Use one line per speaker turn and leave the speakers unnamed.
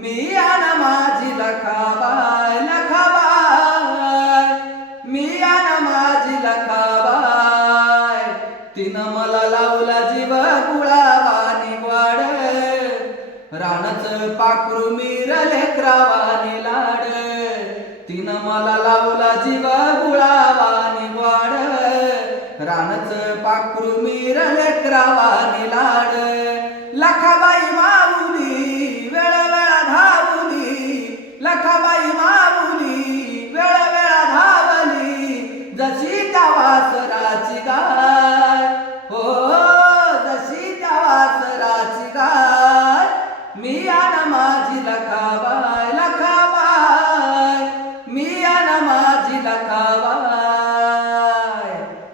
मी आना माझी लखाबाय लखाबाय मी आना माझी लखाबाय तिनं मला लावला जीव गुळावानी वाड. रानच पाखरू मिरले क्रावानी लाड. तिनं मला लावला जीव गुळावानी वाड. रानच पाखरू मिरले गावासराची गा